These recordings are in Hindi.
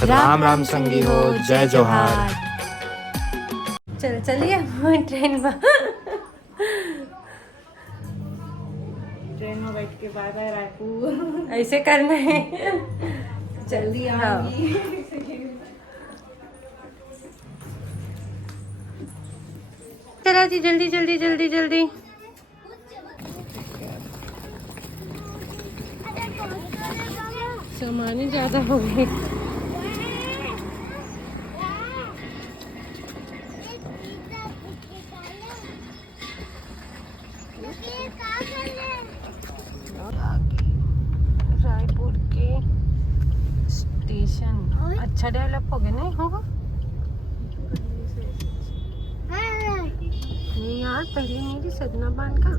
राम राम संगी हो, जय जोहार। चलिए ट्रेन में बैठ के बाय बाय रायपुर ऐसे करना है। जल्दी आऊंगी। चला जी, जल्दी जल्दी जल्दी जल्दी। सामान ही ज्यादा हो गई। रायपुर के स्टेशन अच्छा डेवलप हो गया, नहीं होगा? नहीं यार, पहले नहीं थी सदना बांध का।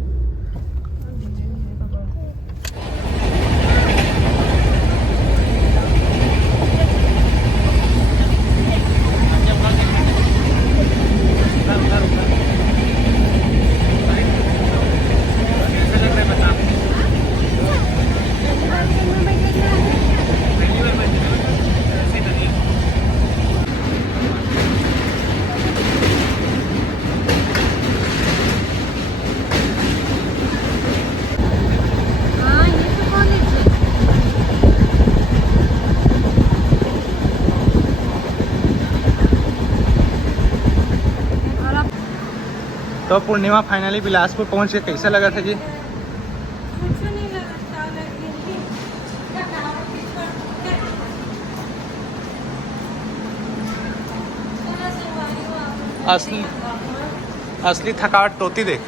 तो पूर्णिमा फाइनली बिलासपुर पहुंच के कैसा लगा था जी? कुछ नहीं लगता, असली थकावट टोती देख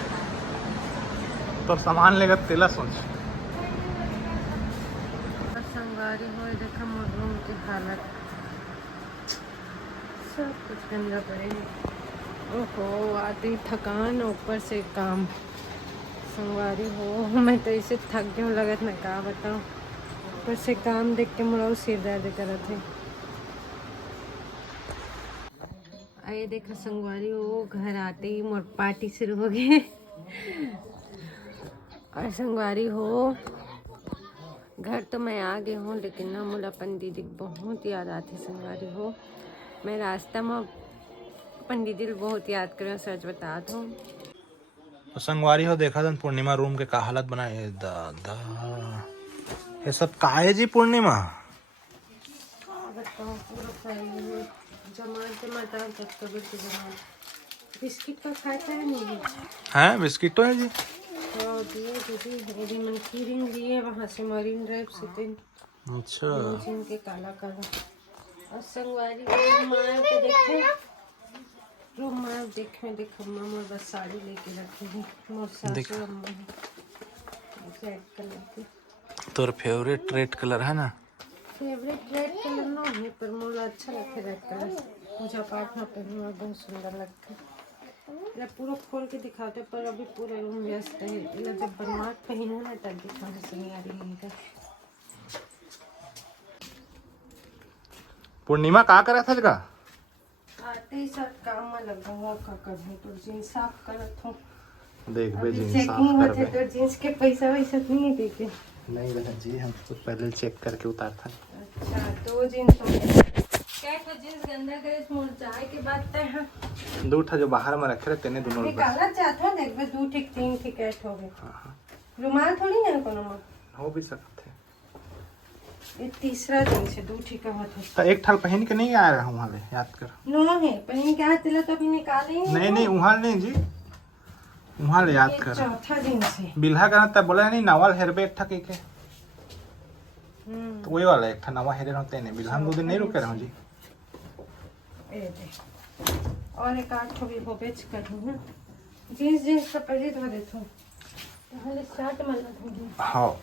तो सामान लेगा तेला सोच। संगवारी हो देखा मोर रूम की हालत, सब कुछ गंदा पड़ेगा। ओहो, आती थकान ऊपर से काम। संगवारी हो, मैं तो इसे थक गई हूँ, लगत मैं का बताऊँ। ऊपर से काम देख के मोरा सिर दर्द करत है। आइए देखा संगवारी हो, घर आते ही मोर पार्टी शुरू हो गई। और संगवारी हो, घर तो मैं आ गई हूँ, लेकिन ना मोला अपन दीदी बहुत याद आती। संगवारी हो, मैं रास्ता में अपन दीदी बहुत याद कर, सच बता दूँ। तो संगवारी हो देखा था पूर्णिमा रूम के का हालत बनाए दादा। ये सब का है जी पूर्णिमा? बिस्किट का खाता है नहीं है बिस्किट तो है जी। तो दिए दीदी, अभी मंचूरियन लिए वहाँ से, मरीन ड्राइव से तीन अच्छा के काला काला। और संगवारी माया को देखे, रूम माया देखे देखो, मामा बस साड़ी लेके रखी है मोर सासू अम्मा रेड कलर की। तोर फेवरेट रेड कलर है ना? फेवरेट रेड कलर ना है, पर मोर अच्छा लगता है रेड कलर। पूजा पाठ में पहनना बहुत सुंदर लगता है। ये पूरा खोल के दिखाते, पर अभी पूरा रूम व्यस्त है। ये जब बनवा के पहनू ना तब दिखाने से नहीं आ रही है। पूर्णिमा का करा था जगह? आते ही सब काम में लगा हुआ का करने, तो जींस साफ करत हूँ। देख बे जींस चेकिंग साफ होते कर तो जींस के पैसा वैसा नहीं देते। नहीं रहा जी, हम तो पहले चेक करके उतारता। अच्छा, तो जींस क्या तो जींस गंदा करे मुरझाए के बाद तय हां दो ठा जो बाहर में रखे रहते ने दोनों निकालना चाहता है। देख बे, 2 ठीक 3 ठीक ऐट हो गए। रुमाल थोड़ी ना कोनो में हो भी सकते। ये तीसरा दिन से 2 ठीक होत है। तो एक ठाल पहन के नहीं आ रहा हूँ वहाँ पे, याद कर। नो है पहन के आते ला तो अभी निकाले ही नहीं नहीं वहाँ नहीं जी, वहाँ ले याद कर। चौथा दिन से बिल्हा करना तब बोला नहीं नवाल हेरबे एक ठा के तो वही वाला एक ठा नवा हेरे होते नहीं। बिल्हा 2 दिन नहीं रुके रहो जी। ए दे और एक आठ ठो भी हो बेच कर ना जींस का पहले धो देता हूँ, पहले स्टार्ट में लगा दूंगी। हाँ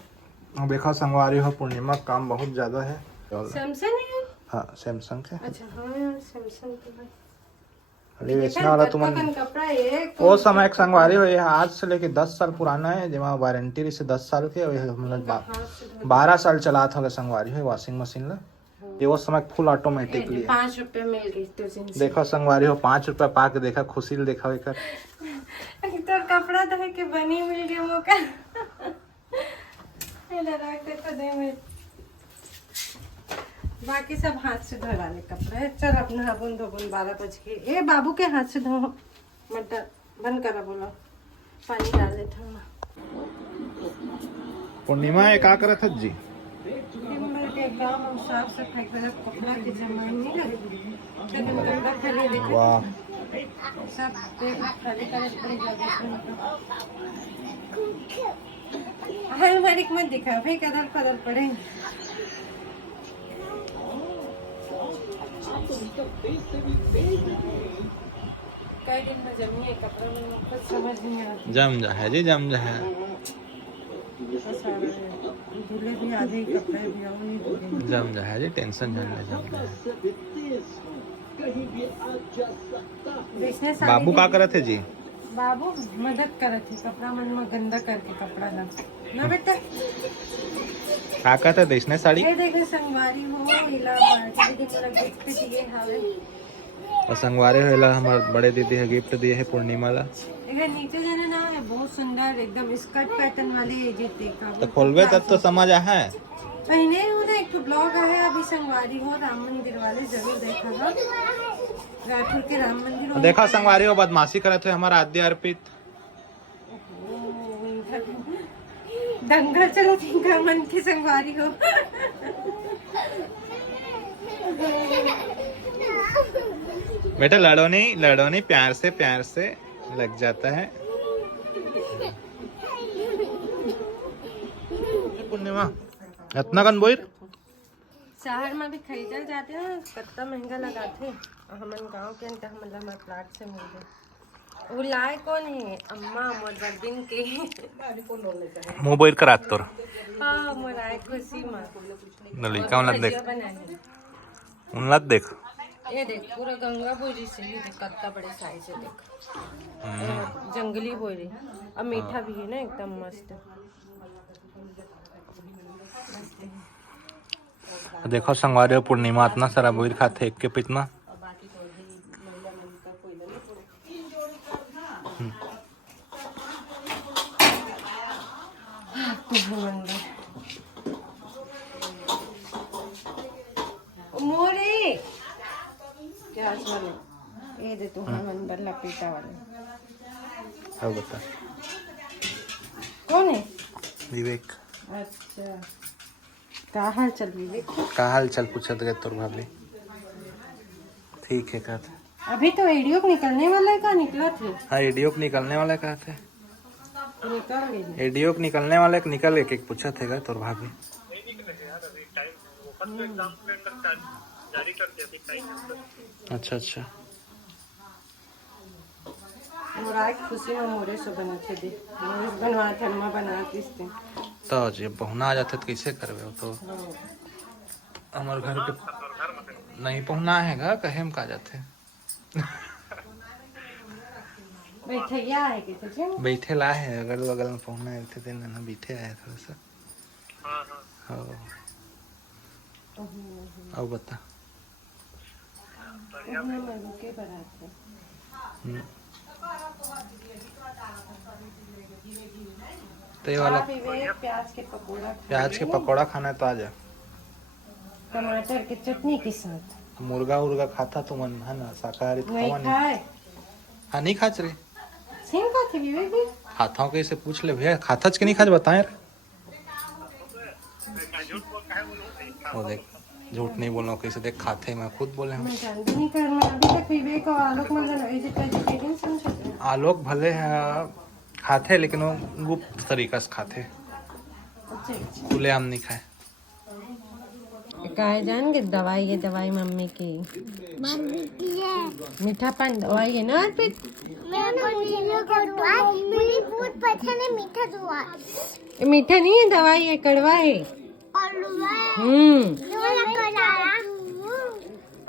अब देखा संगवारी हो, पूर्णिमा काम बहुत ज्यादा है। सैमसंग है? हाँ सैमसंग के। अच्छा हाँ यार, सैमसंग के भाई अरे बेचने वाला तुम कपड़ा है वो समय एक संगवारी हो, ये आज से लेके 10 साल पुराना है, जिसमें वारंटी रही से 10 साल के। मतलब 12 साल चला था संगवारी हो वॉशिंग मशीन ला। ये वो समय फुल ऑटोमेटिकली 5 रुपए मिल गई तो जींस। देखो संगवारी हो 5 रुपया पा के देखा, खुशी देखा एक तो कपड़ा धो के बनी मिल गया मौका। रख दे तो दे में बाकी सब हाथ से धो वाले कपड़े। चल अपना हाबुन धोबुन 12 बज गए। ए बाबू के हाथ से धो मटर बंद करा बोलो, पानी डाल दे थोड़ा। पूर्णिमा ये का करत है जी? एकदम साफ सफाई कर कपड़ा के जमा नहीं लगे गंदा खाली देखो वाह सब खाली करे पड़ेगा। हर बार एक मत दिखा भाई, कदर कदर पड़े। कई दिन में जमी है कपड़ा में कुछ समझ नहीं आता। जम जा है जी, जम जा है। धुले भी आधे ही कपड़े भी और नहीं धुले। जम जा है जी, टेंशन जम जा, जम जा है। बेचने बाबू का करत है जी? बाबू मदद करत थे कपड़ा मन में गंदा करके कपड़ा ना बेटा। का कहते देशने साड़ी? ये देखो संगवारी हो इला मार्केट के पूरा गिफ्ट दिए हावे। और संगवारे होला हमार बड़े दीदी है गिफ्ट दिए है पूर्णिमा ला। इधर नीचे जाना ना है बहुत सुंदर एकदम स्कर्ट पैटर्न वाले ये जूते का। तो खोलबे तब तो समझ आ है। पहले हो ना एक तो ब्लॉग है अभी संगवारी हो राम मंदिर वाले जरूर देखा ना, राठौर के राम मंदिर हो। देखा संगवारी हो बदमाशी करत है हमारा आद्य अर्पित। दंगल चलो तिनका मन की संगवारी हो। बेटा लड़ो नहीं, प्यार से लग जाता है। पूर्णिमा इतना कन बोल शहर में भी खरीदल जाते हैं कितना महंगा लगाते हैं। हमन गांव के अंत हमन हमारे प्लाट से मिल गए। वो लाए कौन है अम्मा मोर बर्दिन के मुंह बोल कर आत तोर हाँ मोर आए खुशी में लड़का उनला देख, बनाने। उनला देख। ये देख पूरा गंगा बोरी से ही देख कितना बड़े साइज है देख। जंगली बोरी और मीठा भी है ना एकदम मस्त। देखो संगवारी हो पूर्णिमा इतना सारा बोर खाते एक के पितना। मोरे क्या वाले ये दे तू मंदिर लपेटा वाले। अब बता कौन है? विवेक। अच्छा का हाल चल विवेक? का हाल चल पूछत गए तोर भाभी। ठीक है कहते। अभी तो वीडियो निकलने वाला है। का निकला थे? हाँ एडियो निकलने वाला कहते। निकल गई। एडियो निकलने वाले निकल एक पूछा थे तोर भाभी। अच्छा अच्छा मोरा खुशी में मोरे से बना थे दे मोरे से बनवा थे अम्मा बना किसते। तो जब पहुना आ जाते तो कैसे करबे हो? तो हमारे घर के नहीं पहुना हैगा कहे हम का जाते। बैठैया है कि तुझे बैठे ला है अगल बगल में पहुना है थे ना बैठे आए थोड़ा सा। हाँ अब बता के बनाते तो ये वाला प्याज के पकौड़ा खाना है तो आ जा। टमाटर के चटनी के साथ। मुर्गा खाता तो मन है ना शाकाहारी तो नहीं खाए। हाँ नहीं खाच रे सेम का थे विवेक भी खाता हूँ कैसे पूछ ले भैया खाता कि नहीं खाच बताए। वो देख झूठ नहीं बोल रहा हूँ कैसे देख खाते मैं खुद बोले हम। मैं जानती नहीं कर मैं अभी तक विवेक और आलोक मंडल समझे। आलोक भले है खाते लेकिन वो गुप्त तरीका से खाते खुले आम नहीं खाए। काय जान के दवाई है दवाई मम्मी की मीठा पान दवाई है ना फिर मीठा नहीं है दवाई है कड़वा है।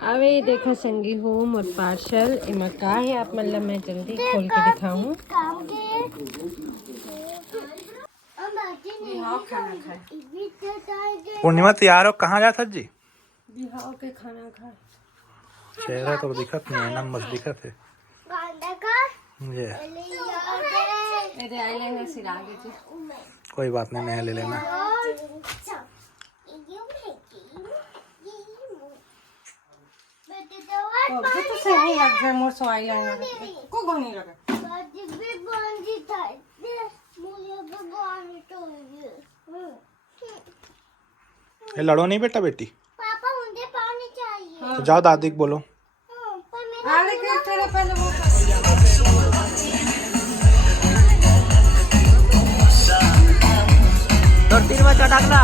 अबे देखो संगी होम और पार्सल इमा का है आप मतलब मैं जल्दी खोल के दिखाऊं। खाना खाए पूर्णिमा तैयार हो कहाँ जाता जी? बिहाव के खाना खाए। चेहरा तो दिखत नहीं है ना बस दिखत है ये। मेरे आईलाइनर सिरा गए। कोई बात नहीं नया ले लेना। तो तो सही लग जाए मोर सो आई लाइनर को गोनी लगा ये लड़ो नहीं बेटा बेटी। पापा मुझे पानी चाहिए। तो जाओ दादी को बोलो। पर मेरा आले के तेरा पहले वो तो 3 वाजता टाकला।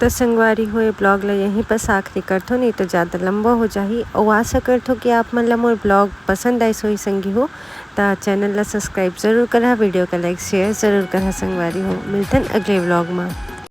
तो संगवारी हुए ब्लॉग ला यहीं पर आखिरी करथो, नहीं तो ज़्यादा लंबा हो जाही। और आशा करथो कि आप मन ला मोर ब्लॉग पसंद आए सोई संगी हो ता चैनल ला सब्सक्राइब जरूर करा, वीडियो का लाइक शेयर जरूर करा संगवारी हो। मिलथन अगले ब्लॉग में।